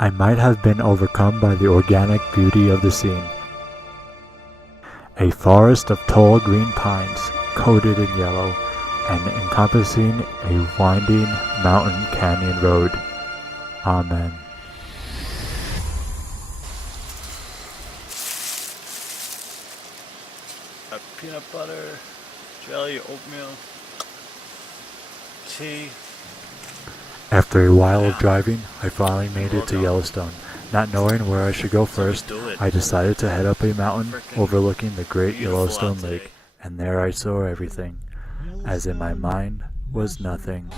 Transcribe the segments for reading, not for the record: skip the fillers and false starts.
I might have been overcome by the organic beauty of the scene. A forest of tall green pines, coated in yellow, and encompassing a winding mountain canyon road. Amen. Peanut butter, jelly, oatmeal, tea. After a while of driving, I finally made it to Yellowstone. Not knowing where I should go first, I decided to head up a mountain overlooking the great Yellowstone Lake, and there I saw everything, as in my mind was nothing.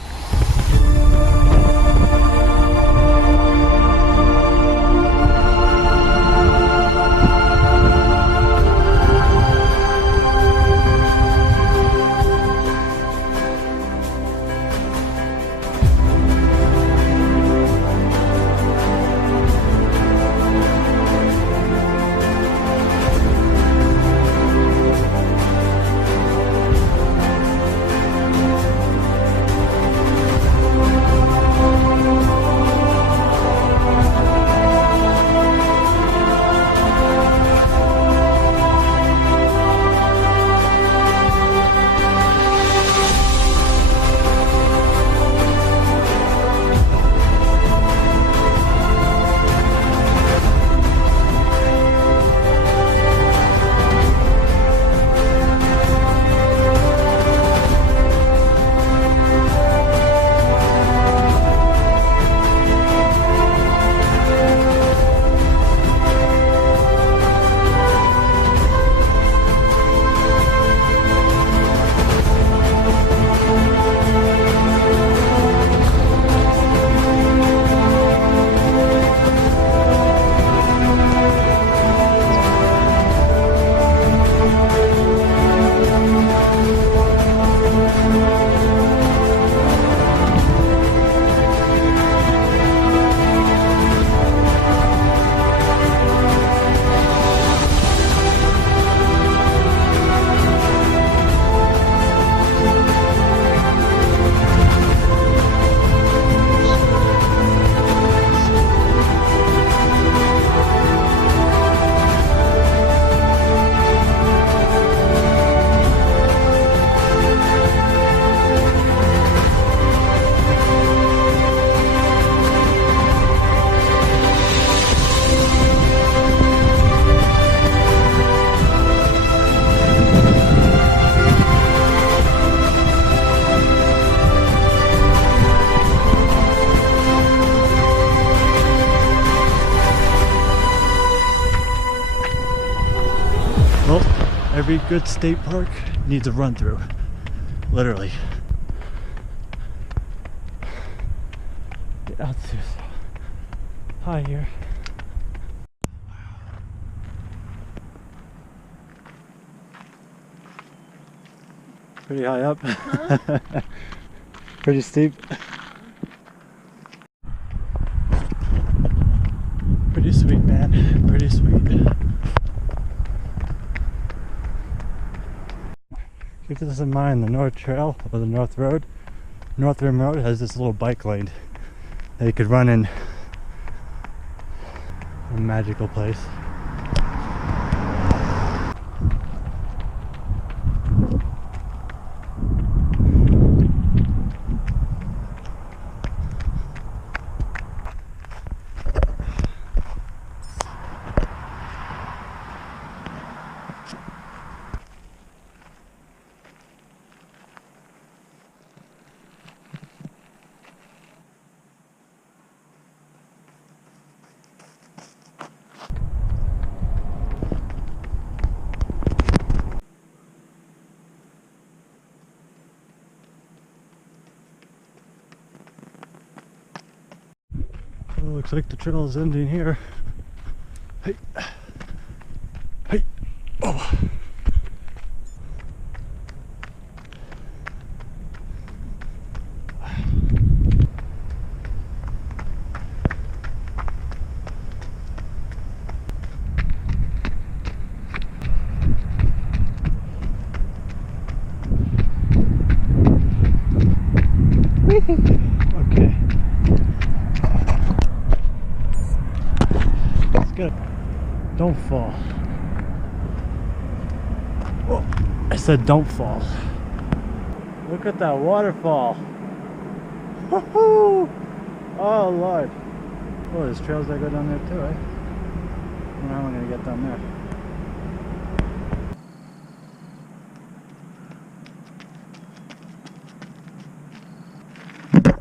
Well, every good state park needs a run through, literally. Get out to high here. Pretty high up. Pretty steep. Pretty sweet, man. Pretty sweet. Keep this in mind, the North Trail, or the North Road, North Rim Road has this little bike lane that you could run in a magical place. Well, looks like the trail is ending here. Hey, hey, oh. Okay. Don't fall. Oh, I said don't fall. Look at that waterfall. Woohoo! Oh Lord. Oh, there's trails that go down there too, eh? I wonder how I'm gonna get down there.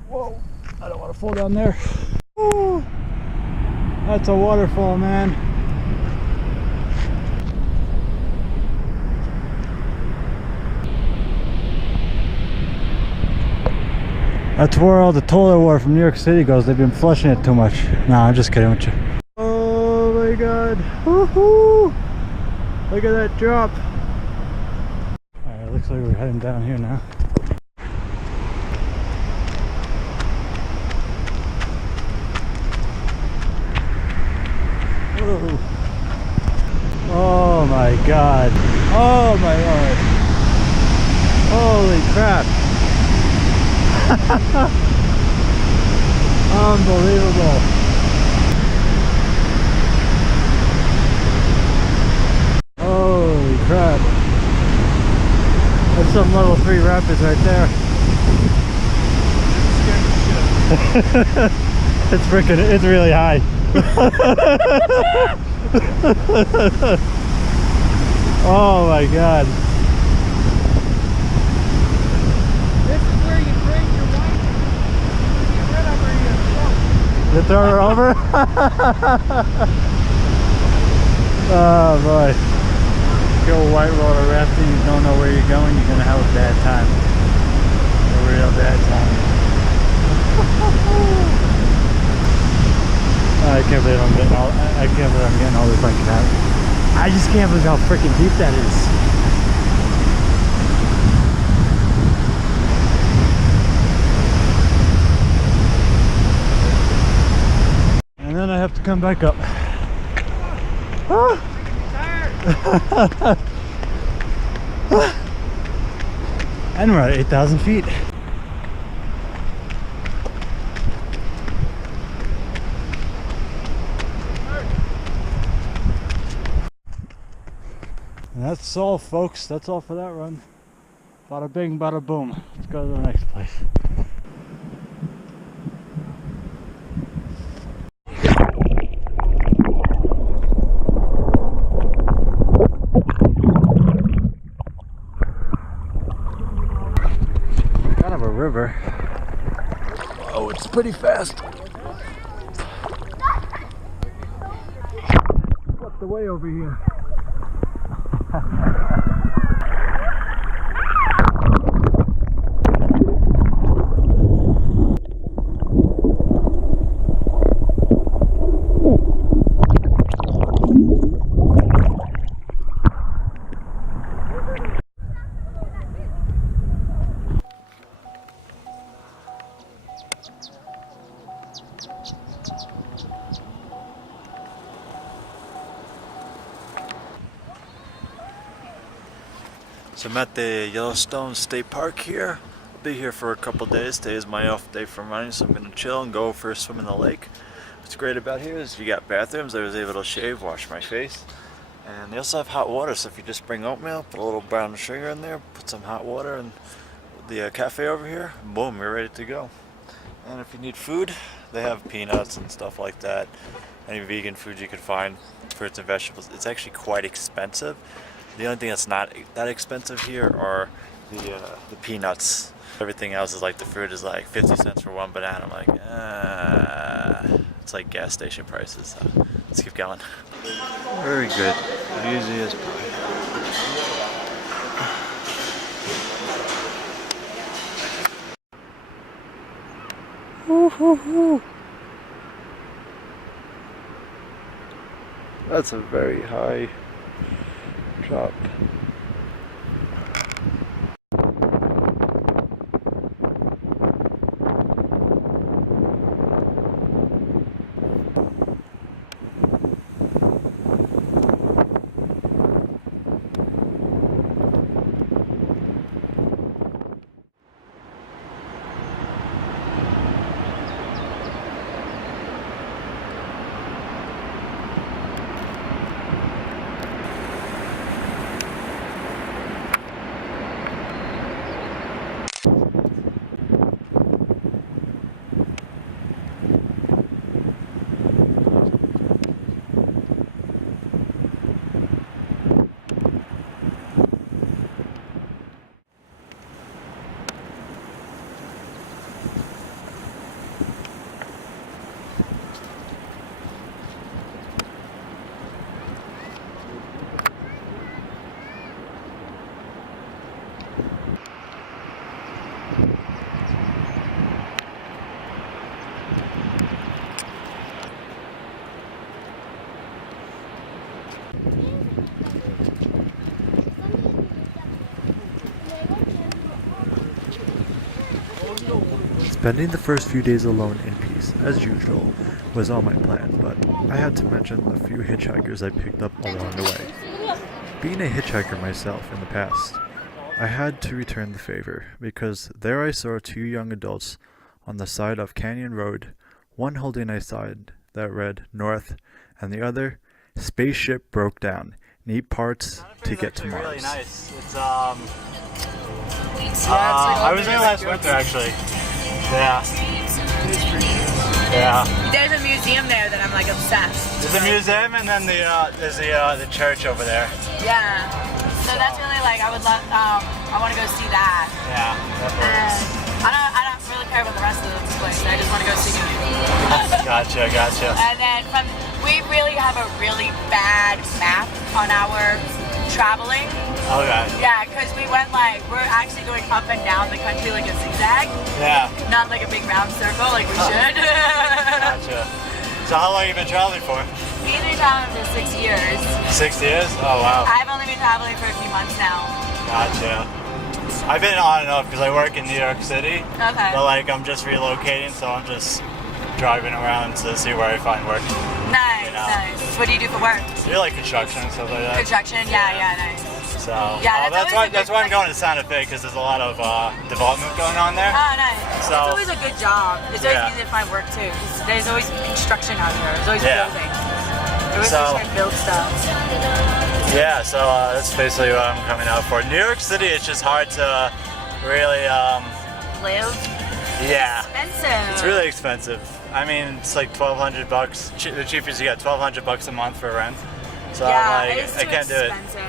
Whoa! I don't want to fall down there. Woo! That's a waterfall, man. That's where all the toilet water from New York City goes. They've been flushing it too much. Nah, I'm just kidding with you. Oh my god. Woohoo! Look at that drop. Alright, looks like we're heading down here now. Whoa. Oh my god. Oh my lord. Holy crap. Unbelievable. Holy crap. That's some level 3 rapids right there. It's freaking, it's really high. Oh my god. You throw her over? Oh boy. Go whitewater rafting, you don't know where you're going, you're gonna have a bad time. A real bad time. I can't believe I'm getting all this like that. I just can't believe how freaking deep that is. And then I have to come back up. Ah. And we're at 8,000 feet. And that's all, folks. That's all for that run. Bada bing, bada boom. Let's go to the next place. Kind of a river. Oh, it's pretty fast. What's the way over here? So I'm at the Yellowstone State Park here. I'll be here for a couple days. Today is my off day from running, so I'm gonna chill and go for a swim in the lake. What's great about here is you got bathrooms. I was able to shave, wash my face. And they also have hot water, so if you just bring oatmeal, put a little brown sugar in there, put some hot water in the cafe over here, boom, you're ready to go. And if you need food, they have peanuts and stuff like that. Any vegan food you can find, fruits and vegetables. It's actually quite expensive. The only thing that's not that expensive here are the peanuts. Everything else is like the fruit is like 50 cents for one banana. I'm like, it's like gas station prices. So let's keep going. Very good. Easy as pie. Woo-hoo-hoo. That's a very high drop. Spending the first few days alone in peace, as usual, was on my plan, but I had to mention the few hitchhikers I picked up along the way. Being a hitchhiker myself in the past, I had to return the favor, because there I saw two young adults on the side of Canyon Road, one holding a sign that read North, and the other, Spaceship broke down. Need parts to get to Mars. Really nice. It's I was there last winter actually. Yeah. Yeah. There's a museum there that I'm like obsessed. There's a museum and then there's the church over there. Yeah. So that's really like I would love. I want to go see that. Yeah. I don't really care about the rest of the place. I just want to go see it. Gotcha. And then we really have a really bad map on our traveling. Okay. Yeah, because we're actually going up and down the country like a zigzag. Yeah. Not like a big round circle like we should. Gotcha. So how long have you been traveling for? We've been traveling for 6 years. 6 years? Oh wow. I've only been traveling for a few months now. Gotcha. I've been on and off because I work in New York City. Okay. But like I'm just relocating, so I'm just driving around to see where I find work. Nice, You know. nice. What do you do for work? I do like construction and stuff like that. Construction? Yeah, nice. So Yeah, that's always why I'm going to Santa Fe because there's a lot of development going on there. Oh, nice. So- It's always a good job. It's always Yeah. easy to find work too. 'Cause there's always construction out here. There's always Yeah. building. There's always So- trying to build stuff. Yeah, so that's basically what I'm coming out for. New York City, it's just hard to really, Live. yeah. Expensive. It's really expensive. I mean, it's like $1,200. The cheapest you get, $1,200 a month for rent. So Yeah, I'm like, it's I too can't do it. expensive.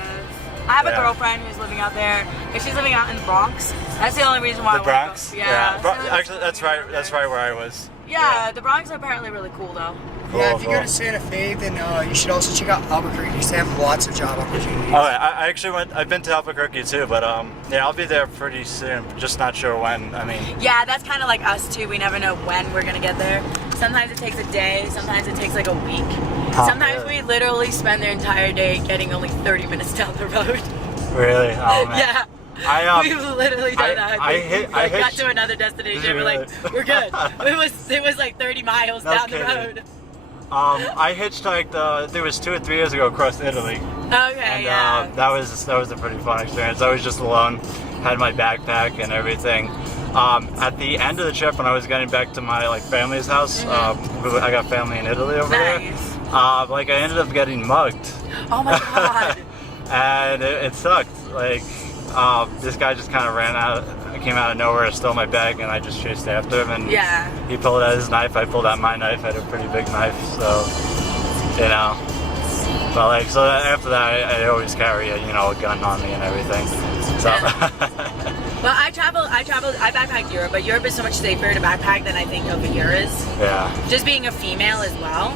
I have a Yeah. girlfriend who's living out there. If she's living out in the Bronx, that's the only reason why I The wanna Bronx? Go. Yeah. Actually, that's right. That's right where I was. Yeah, the Bronx is apparently really cool though. Yeah, if you Cool. go to Santa Fe, then you should also check out Albuquerque. They have lots of job opportunities. Oh, I actually went. I've been to Albuquerque too, but yeah, I'll be there pretty soon. Just not sure when. I mean, Yeah, that's kind of like us too. We never know when we're gonna get there. Sometimes it takes a day. Sometimes it takes like a week. Sometimes really? we literally spend the entire day getting only 30 minutes down the road. really? Oh man. Yeah. I We've literally done that. I got hitched- to another destination. Did you We're like, really? we're good. It was like 30 miles No down kidding. the road. I hitchhiked. It was 2 or 3 years ago across Italy, Okay, and yeah. that was a pretty fun experience. I was just alone, had my backpack and everything. At the end of the trip, when I was getting back to my family's house, I got family in Italy over Nice. there. I ended up getting mugged. Oh my god. And it sucked. This guy just kind of came out of nowhere, stole my bag, and I just chased after him. And Yeah. he pulled out his knife. I pulled out my knife. I had a pretty big knife, so you know. But so after that, I always carry a gun on me and everything. So Well, I backpacked Europe, but Europe is so much safer to backpack than I think over here is. yeah, Just being a female as well,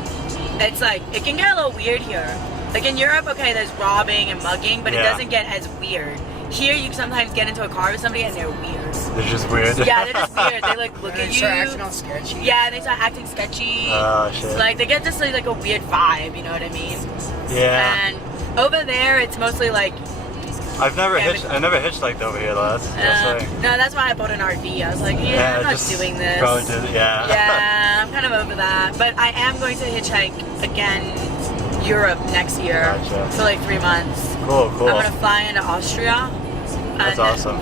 it's like, it can get a little weird here. Like in Europe, okay, there's robbing and mugging, but it Yeah. doesn't get as weird. Here, you sometimes get into a car with somebody and they're weird. they're just weird. Yeah, they're just weird. They look And at they you. start acting all sketchy. Yeah, they start acting sketchy. Oh shit. Like they get just like a weird vibe, you know what I mean? Yeah. And over there, it's mostly like, I've never Yeah, hitchhiked over here though. That's like, no, that's why I bought an RV. I was like, I'm not just doing this. Go and do it, yeah. Yeah, I'm kind of over that. But I am going to hitchhike again Europe next year Gotcha. for like 3 months. Cool. I'm gonna fly into Austria. That's and awesome.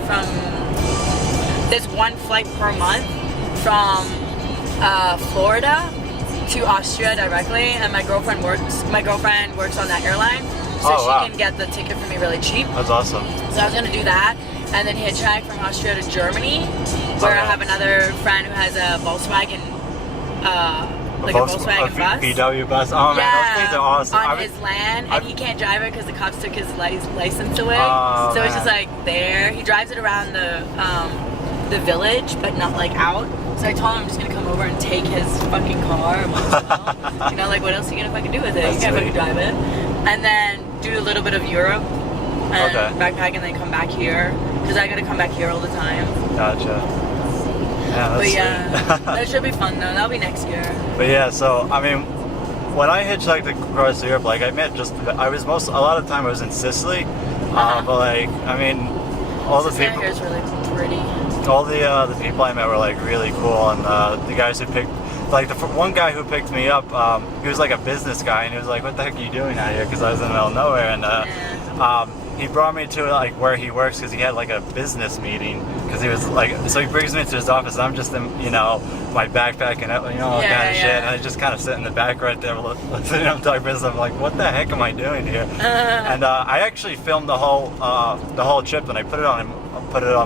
There's one flight per month from Florida to Austria directly, and my girlfriend works on that airline, so Oh, she wow. can get the ticket for me really cheap. That's awesome. So I was gonna do that, and then hitchhike from Austria to Germany, where I Okay. have another friend who has a Volkswagen, like a Volkswagen bus. VW bus. Oh man, those things are awesome. on his land, and he can't drive it because the cops took his license away. Oh, so it's just man. like there. He drives it around the village, but not like out. So I told him I'm just gonna come over and take his fucking car. You know, like what else are you gonna fucking do with it? That's You can't fucking sweet. drive it. And then do a little bit of Europe and Okay. backpack, and then come back here because I gotta come back here all the time. Gotcha. Yeah, that's But sweet. yeah, that should be fun though. That'll be next year. But yeah, so I mean, when I hitchhiked across Europe, I met a lot of the time I was in Sicily, Uh-huh. but I mean, all the This people. here is really pretty. all the people I met were like really cool, and the guys who picked, like the one guy who picked me up, he was like a business guy, and he was like, "What the heck are you doing out here?" Because I was in the middle of nowhere, and he brought me to like where he works because he had like a business meeting. Because he was like, so he brings me into his office. And I'm just in, you know, my backpack and all kind of shit, and I just kind of sit in the back right there, listening to him talk business. I'm like, what the heck am I doing here? And I actually filmed the whole trip, and I put it on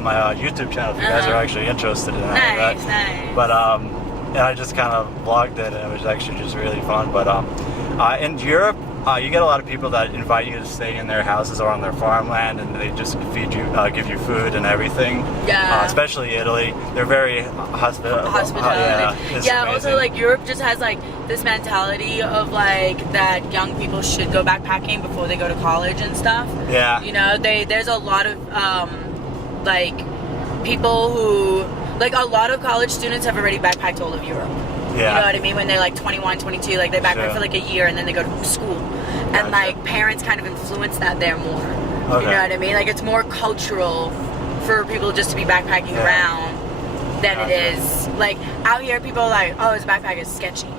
my YouTube channel if you guys are actually interested in that. Nice. But and I just kind of vlogged it, and it was actually just really fun. But in Europe, you get a lot of people that invite you to stay in their houses or on their farmland, and they just feed you, give you food and everything. Yeah. Especially Italy, they're very hospitable. Yeah. Also, like Europe just has like this mentality of like that young people should go backpacking before they go to college and stuff. Yeah. You know, there's a lot of like people who, like a lot of college students have already backpacked all of Europe. Yeah. You know what I mean? When they're like 21, 22, like they backpack for like a year and then they go to school. And like parents kind of influence that there more. Okay. You know what I mean? Like it's more cultural for people just to be backpacking around than it is. Like out here people are like, oh, his backpack is sketchy.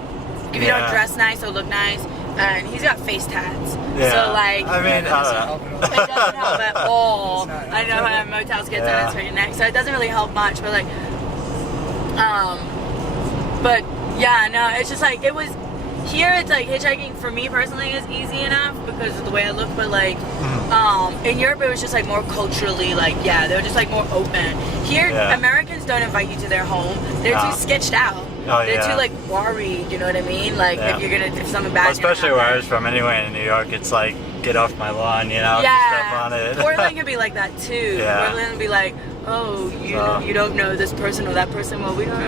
If you don't dress nice or look nice, and he's got face tats. Yeah. So like, I mean, it doesn't help at all. I know how motels get done for your neck, so it doesn't really help much. But like, but yeah, no, it's just like it was. Here it's like hitchhiking for me personally is easy enough because of the way I look, but like in Europe it was just like more culturally like they're just like more open. Here Americans don't invite you to their home. They're too sketched out. They're too like worried, you know what I mean? Like if something bad. Especially where I was from anyway in New York, it's like get off my lawn, you know, step on it. Portland can be like that too. Portland can be like, oh, you don't know this person or that person. Well, we don't.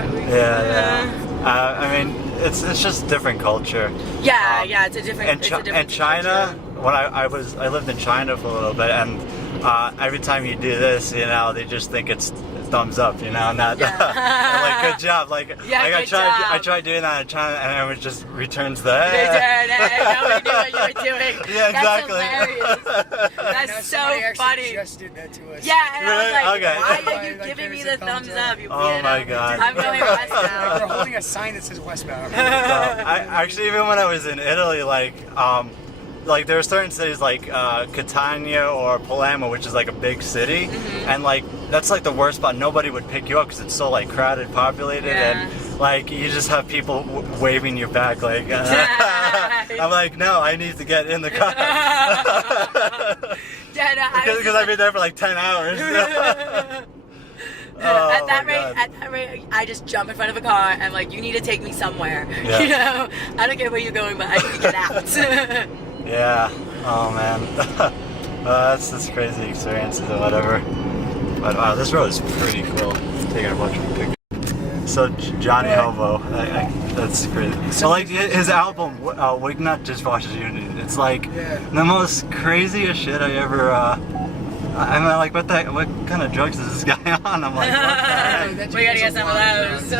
I mean, it's just different culture. It's a different. And China, when I lived in China for a little bit, and every time you do this, you know, they just think it's thumbs up, you know, not like good job, like I tried doing that in China, and it just returns the. Nobody knew what you were doing. Yeah, exactly. That's hilarious. That's so funny. Just did that to us. Yeah, and I was like, okay. why are you giving me the thumbs up? You oh my god. I'm going westbound. We're holding a sign that says westbound. I actually, even when I was in Italy, like there are certain cities like Catania or Palermo, which is like a big city, and like that's like the worst spot. Nobody would pick you up because it's so like crowded, populated, and like you just have people waving you back. Like I'm like, no, I need to get in the car because I've been there for like 10 hours. At that rate, I just jump in front of a car and I'm like, you need to take me somewhere. Yeah. You know, I don't care where you're going, but I need to get out. Yeah. Oh man. That's crazy experiences or whatever. But wow, this road is pretty cool. Taking a bunch of pictures. So Johnny Hobo, that's crazy. So like his album, Wignut Dishwasher's Unity. It's like the most craziest shit I ever. I'm like, what kind of drugs is this guy on? I'm like, what the heck? We gotta get some of those.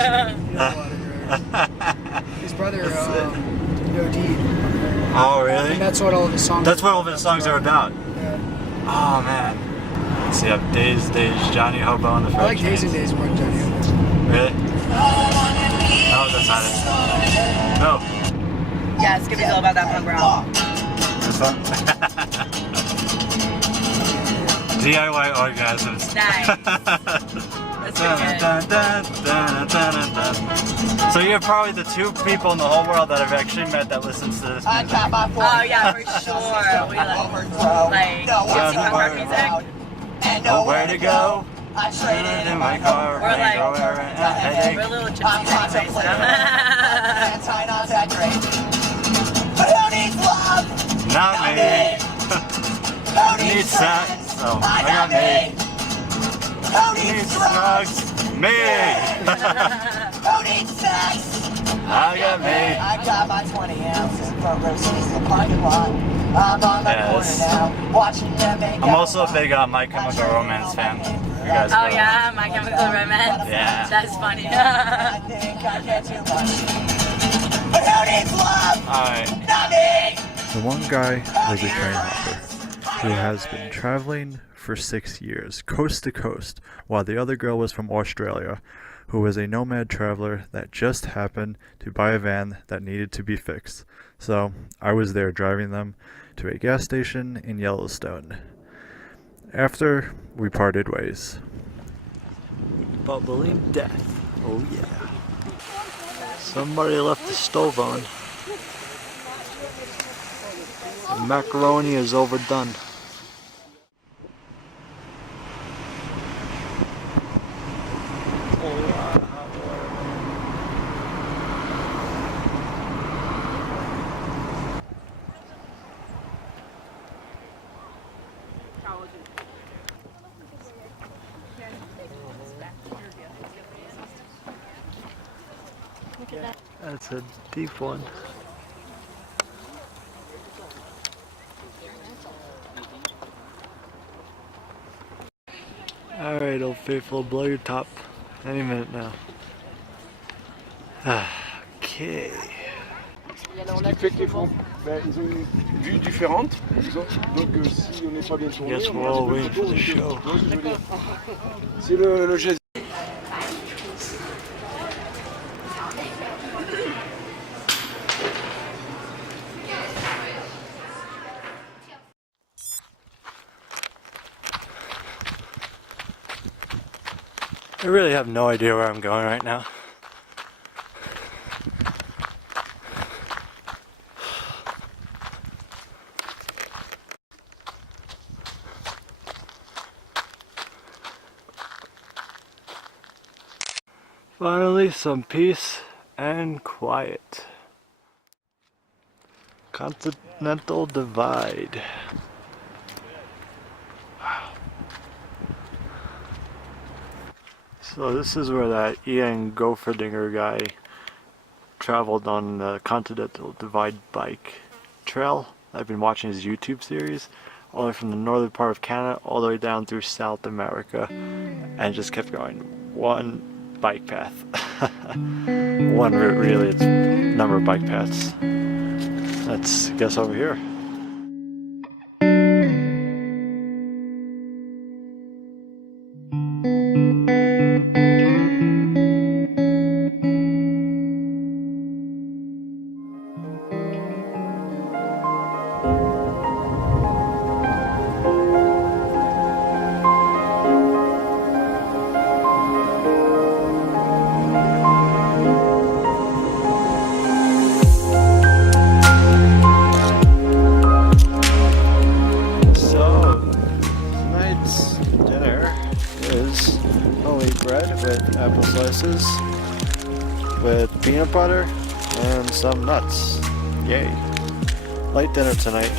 His brother, OD'd. Oh, really? And that's what all of his songs. That's what all of his songs are about. Yeah. Oh man. Let's see, I have Days, Johnny Hobo on the first. I like Days and Days more than Johnny Hobo. Really? No, that's not it. No. Yeah, it's gonna be all about that punk rock. This one? DIY orgasms. Nice. That's So you're probably the two people in the whole world that I've actually met that listens to this music. Oh yeah, for sure. We like punk rock music. Nowhere to go. I traded in my car. We're like, we're little gypsies anyway, But who needs love? Not me. Who needs sex? Oh, I got me. Who needs drugs? Me. Who needs sex? I got me. I got my 20 ounces in front row seats in the parking lot. I'm on the corner now, watching them make I'm also a big My Chemical Romance fan. You guys know. yeah, My Chemical Romance. Yeah. That's funny. I think I get too much. But who needs love? The one guy was a train hopper who has been traveling for 6 years, coast to coast, while the other girl was from Australia, who was a nomad traveler that just happened to buy a van that needed to be fixed. So I was there driving them to a gas station in Yellowstone. After, we parted ways. Bubbling death. Oh yeah. Somebody left the stove on. The macaroni is overdone. That's a deep one. Alright, old faithful, blow your top any minute now. Okay. Ce qui fait qu'ils font, ils ont une vue différente, donc si on n'est pas bien tourné, Guess we're all waiting for the show. C'est le geste. I really have no idea where I'm going right now. Finally, some peace and quiet. Continental Divide. So this is where that Ian Goferdinger guy traveled on the Continental Divide bike trail. I've been watching his YouTube series all the way from the northern part of Canada all the way down through South America, and just kept going. One bike path. One route really, it's a number of bike paths. That's, I guess, over here. With apple slices, with peanut butter, and some nuts. Yay. Light dinner tonight.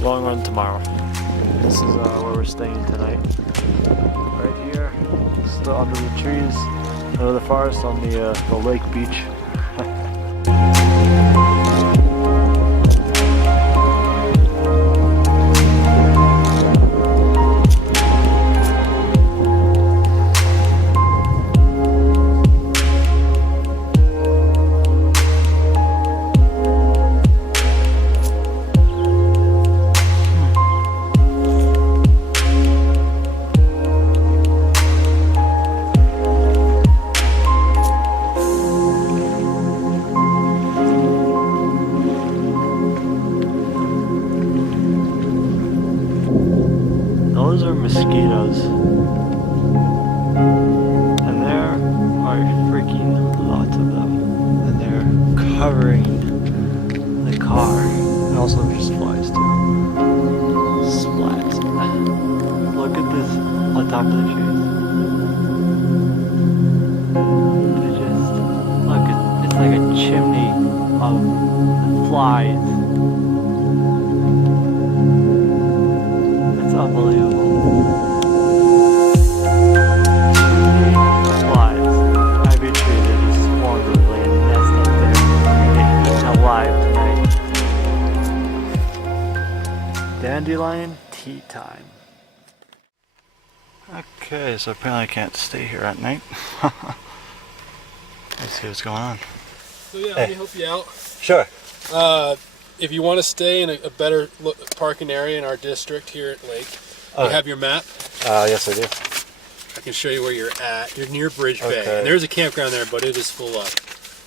Long run tomorrow. This is where we're staying tonight. Right here. Still under the trees, under the forest on the lake beach. Those are mosquitoes, and there are freaking lots of them, and they're covering the car, and also just flies too. Splat. Look at this on top of the trees. They just, look, it's like a chimney of flies. It's unbelievable. Flies. Every tree that just swarmed with like a nest up there. They're eaten alive tonight. Dandelion tea time. Okay, so apparently I can't stay here at night. Let's see what's going on. So yeah, let me help you out. Sure. If you want to stay in a better parking area in our district here at Lake, You have your map? Yes, I do. I can show you where you're at. You're near Bridge Bay. Okay. And there's a campground there, but it is full up.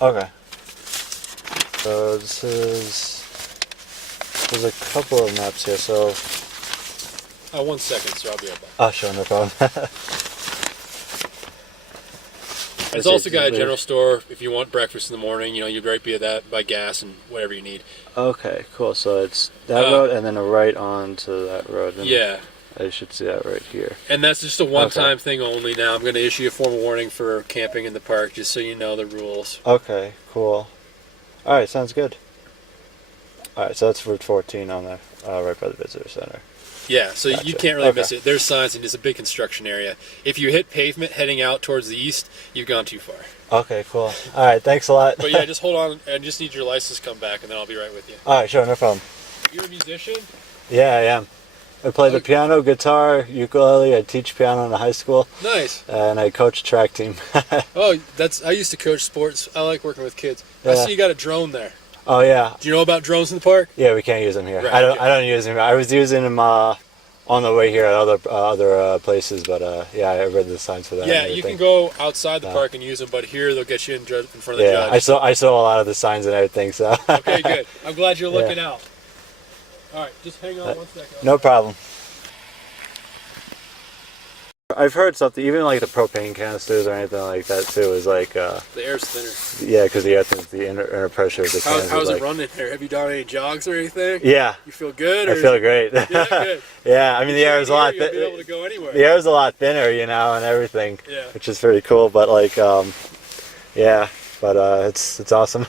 Okay. So this is... There's a couple of maps here, so... 1 second, sir. I'll be right back. Oh, sure, no problem. There's also got a general store if you want breakfast in the morning. You know, you'd right be at that, buy gas and whatever you need. Okay, cool. So it's that road and then a right onto that road. And yeah. I should see that right here. And that's just a one-time thing only now. I'm going to issue a formal warning for camping in the park just so you know the rules. Okay, cool. Alright, sounds good. Alright, so that's Route 14 on there, right by the visitor center. Yeah, so Gotcha. you can't really miss it. There's signs and it's a big construction area. If you hit pavement heading out towards the east, you've gone too far. Okay, cool. Alright, thanks a lot. But yeah, just hold on. I just need your license to come back and then I'll be right with you. Alright, sure, no problem. You're a musician? Yeah, I am. I play the piano, guitar, ukulele. I teach piano in a high school. Nice. And I coach a track team. Oh, I used to coach sports. I like working with kids. I see you got a drone there. Oh yeah. Do you know about drones in the park? Yeah, we can't use them here. Right, I don't use them. I was using them on the way here at other places, but yeah, I read the signs for that. Yeah, you can go outside the park and use them, but here they'll get you in front of the judge. I saw a lot of the signs and everything. So. Okay, good. I'm glad you're looking out. All right, just hang on 1 second. No problem. I've heard something, even like the propane canisters or anything like that too, is like... the air's thinner. Yeah, because the inner pressure of the cans. How's it running there? Have you done any jogs or anything? Yeah. You feel good? I feel great. Yeah, good. Yeah, I mean the air is a lot thinner. You'll be able to go anywhere. The air is a lot thinner, you know, and everything. Yeah. Which is pretty cool, but like, yeah, but it's awesome.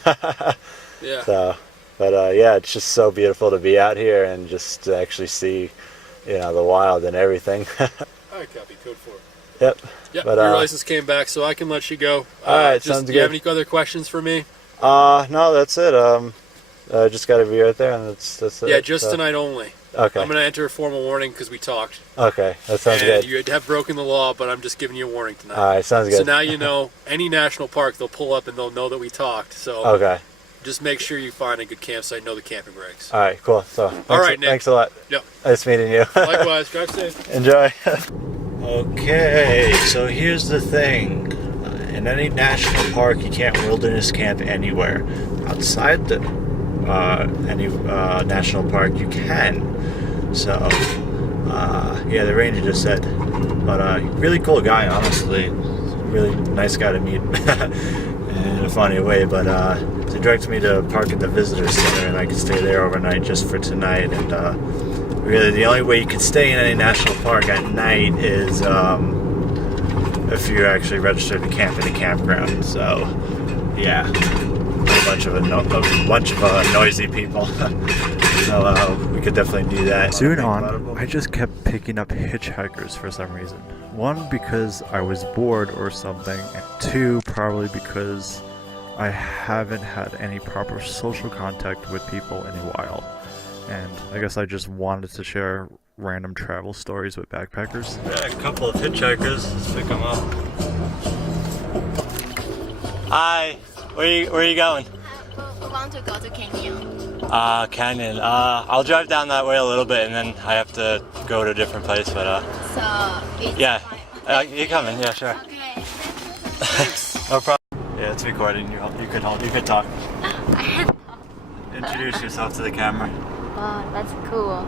Yeah. So, but yeah, it's just so beautiful to be out here and just to actually see, you know, the wild and everything. All right, copy. Code 4. Yep. Yeah, but, your license came back, so I can let you go. All right, sounds good. Do you have any other questions for me? No, that's it. Just got to be right there, and that's it. Yeah, just tonight only. Okay. I'm going to enter a formal warning because we talked. Okay, that sounds and good. You have broken the law, but I'm just giving you a warning tonight. All right, sounds good. So now you know, any national park, they'll pull up and they'll know that we talked. So okay. Just make sure you find a good campsite, know the camping regs. All right, cool. So, Nick. Thanks a lot. Yep. Nice meeting you. Likewise. Drive safe. Enjoy. Okay, so here's the thing. In any national park, you can't wilderness camp anywhere. Outside any national park, you can. So, yeah, the ranger just said. But really cool guy, honestly. Really nice guy to meet in a funny way. But he directed me to park at the visitor center, and I could stay there overnight just for tonight. And really, the only way you can stay in any national park at night is if you're actually registered to camp in a campground. So, yeah, a bunch of noisy people. So we could definitely do that. Soon on, I just kept picking up hitchhikers for some reason. One, because I was bored or something, and two, probably because I haven't had any proper social contact with people in a while. And I guess I just wanted to share random travel stories with backpackers. Yeah, a couple of hitchhikers. Let's pick them up. Hi, where are you going? We want to go to Canyon. Canyon. I'll drive down that way a little bit, and then I have to go to a different place. But So it's yeah, fine. you coming? Yeah, sure. Okay. No problem. Yeah, it's recording. You could talk. Introduce yourself to the camera. Wow, that's cool.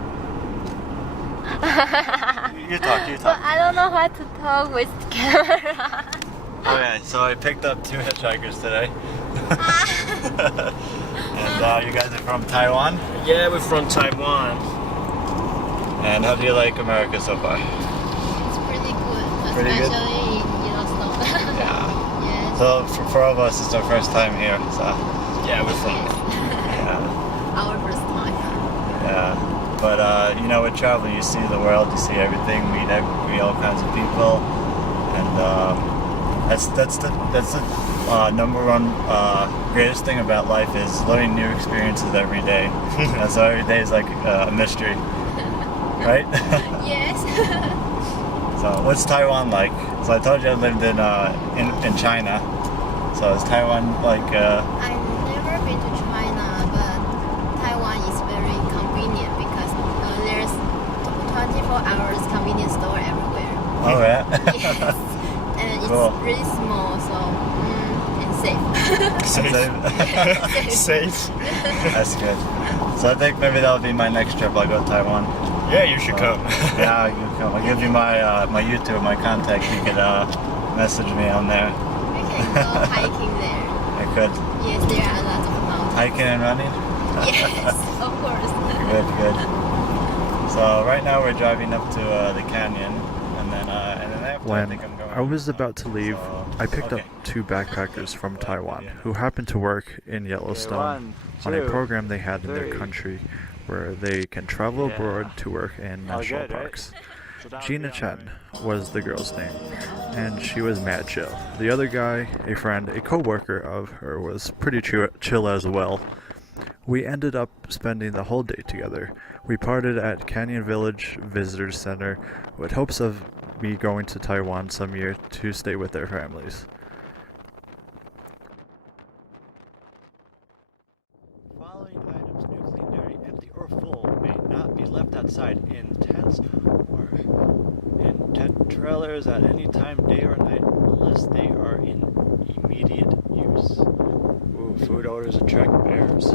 You talk. But I don't know how to talk with the camera. Okay, so I picked up 2 hitchhikers today. And you guys are from Taiwan? Yeah, we're from Taiwan. And how do you like America so far? It's pretty good, Pretty good? especially in Yellowstone. Yeah. Yes. So for all of us, it's our first time here. So Yeah, we're from. yeah, Our first time. yeah. But you know, with travel, you see the world, you see everything, meet all kinds of people, and that's the number one greatest thing about life is learning new experiences every day. So every day is like a mystery, right? Yes. So what's Taiwan like? So I told you I lived in China. So is Taiwan like? I've never been to China, but Taiwan is very convenient because there's 24 hours convenience Safe. That's good. So I think maybe that'll be my next trip. I'll go to Taiwan. Yeah, you should come. Yeah, you can come. I'll give you my my YouTube, my contact. You could message me on there. You can go hiking there. I could. Yes, there are a lot of mountains. Hiking and running? Yes, of course. Good, good. So right now we're driving up to the canyon, and then after I think I'm going. I was about to leave, So, I picked okay. up 2 backpackers from Taiwan who happened to work in Yellowstone on a program they had in their country where they can travel abroad to work in national parks. Gina Chen was the girl's name, and she was mad chill. The other guy, a friend, a co-worker of her, was pretty chill as well. We ended up spending the whole day together. We parted at Canyon Village Visitor Center with hopes of me going to Taiwan some year to stay with their families. Following items nuclear, empty or full, may not be left outside in tents or in tent trailers at any time, day or night, unless they are in immediate use. Ooh, food odors attract bears.